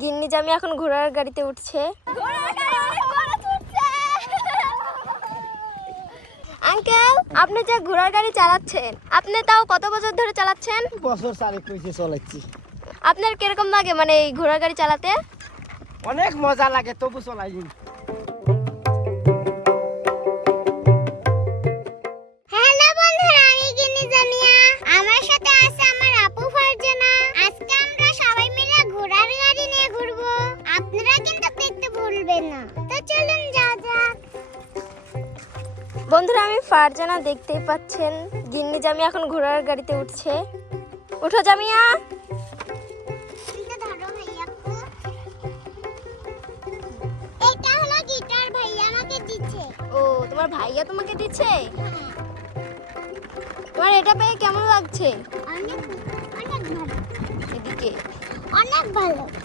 গিন্নি জামি এখন ঘোড়ার গাড়িতে উঠছে আঙ্কেল আপনি যে ঘোড়ার গাড়ি চালাচ্ছেন আপনি তাও কত বছর ধরে চালাচ্ছেন বছর আপনার কিরকম লাগে মানে এই ঘোড়ার গাড়ি চালাতে অনেক মজা লাগে তবু চলাই বন্ধুরা আমি ফারজানা দেখতে পাচ্ছেন দিননি জামি এখন ঘোড়ার গাড়িতে উঠছে উঠো জামিয়া ও তোমার ভাইয়া তোমাকে দিচ্ছে তোমার এটা পেয়ে কেমন লাগছে অনেক ভালো